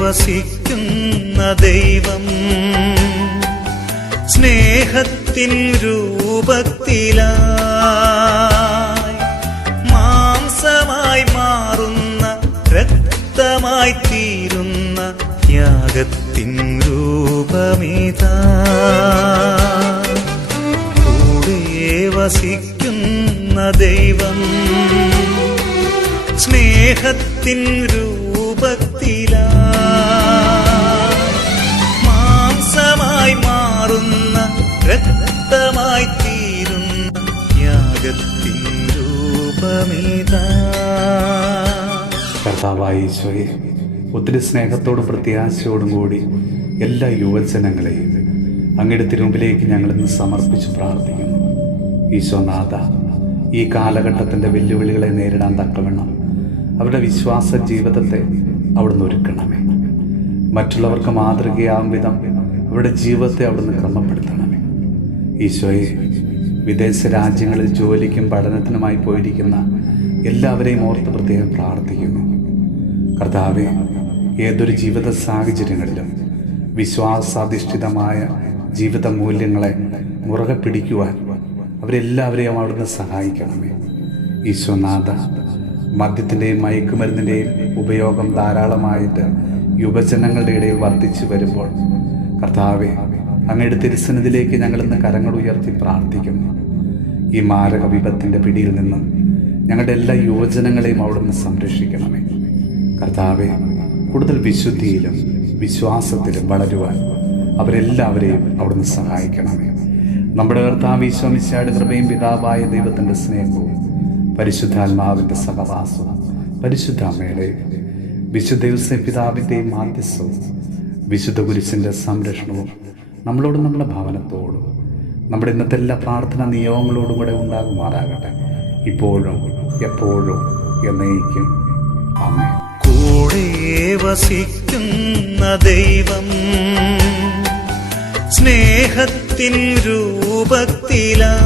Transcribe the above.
വസിക്കുന്ന ദൈവം സ്നേഹത്തിൻ രൂപത്തിലായി മാംസമായി മാറുന്ന രക്തമായി തീരുന്ന യാഗത്തിൻ രൂപമിതാ. കൂടെ വസിക്കുന്ന ദൈവം സ്നേഹത്തിൻ രൂപത്തിലായി മാംസമായി മാറുന്ന രക്തമായി തീരുന്ന യാഗത്തിൻ രൂപമിതാ. കർത്താവായ ഈശോയെ, ഒത്തിരി സ്നേഹത്തോടും പ്രത്യാശയോടും കൂടി എല്ലാ യുവജനങ്ങളെയും അങ്ങയുടെ തിരുമുമ്പിലേക്ക് ഞങ്ങളിന്ന് സമർപ്പിച്ച് പ്രാർത്ഥിക്കുന്നു. ഈശോനാഥ, ഈ കാലഘട്ടത്തിൻ്റെ വെല്ലുവിളികളെ നേരിടാൻ തക്കവണ്ണം അവരുടെ വിശ്വാസ ജീവിതത്തെ അവിടുന്ന് ഒരുക്കണമേ. മറ്റുള്ളവർക്ക് മാതൃകയാകും വിധം അവരുടെ ജീവിതത്തെ അവിടുന്ന് ക്രമപ്പെടുത്തണമേ. ഈശോയെ, വിദേശ രാജ്യങ്ങളിൽ ജോലിക്കും പഠനത്തിനുമായി പോയിരിക്കുന്ന എല്ലാവരെയും ഓർത്ത് പ്രത്യേകം പ്രാർത്ഥിക്കുന്നു. കർത്താവെ, ഏതൊരു ജീവിത സാഹചര്യങ്ങളിലും വിശ്വാസാധിഷ്ഠിതമായ ജീവിത മൂല്യങ്ങളെ മുറുകെ പിടിക്കുവാൻ അവരെല്ലാവരെയും അവിടുന്ന് സഹായിക്കണമേ. ഈശോനാഥ, മദ്യത്തിൻ്റെയും മയക്കുമരുന്നിൻ്റെയും ഉപയോഗം ധാരാളമായിട്ട് യുവജനങ്ങളുടെ ഇടയിൽ വർദ്ധിച്ചു വരുമ്പോൾ കർത്താവെ, അങ്ങയുടെ തിരുസന്നിധിയിലേക്ക് ഞങ്ങളിന്ന് കരങ്ങൾ ഉയർത്തി പ്രാർത്ഥിക്കുന്നു. ഈ മാരക വിപത്തിൻ്റെ പിടിയിൽ നിന്ന് ഞങ്ങളുടെ എല്ലാ യുവജനങ്ങളെയും അവിടുന്ന് സംരക്ഷിക്കണമേ. കർത്താവെ, കൂടുതൽ വിശുദ്ധിയിലും വിശ്വാസത്തിലും വളരുവാൻ അവരെല്ലാവരെയും അവിടുന്ന് സഹായിക്കണമേ. നമ്മുടെ കർത്താവ് ഈശോ മിശിഹായുടെ കൃപയും പിതാവായ ദൈവത്തിൻ്റെ സ്നേഹവും പരിശുദ്ധാത്മാവിൻ്റെ സഹവാസവും പരിശുദ്ധ അമ്മയുടെയും വിശുദ്ധ യോസേപ്പ് പിതാവിൻ്റെയും മാധ്യസ്ഥവും വിശുദ്ധ കുരിശിൻ്റെ സംരക്ഷണവും നമ്മളോടും നമ്മുടെ ഭവനത്തോടും നമ്മുടെ ഇന്നത്തെ എല്ലാ പ്രാർത്ഥനാ നിയോഗങ്ങളോടും കൂടെ ഉണ്ടാകുമാറാകട്ടെ, ഇപ്പോഴും എപ്പോഴും എന്നേക്കും. ആമേൻ. കൂടെ വസിക്കുന്ന ദൈവം സ്നേഹത്തിൻ രൂപത്തിലായി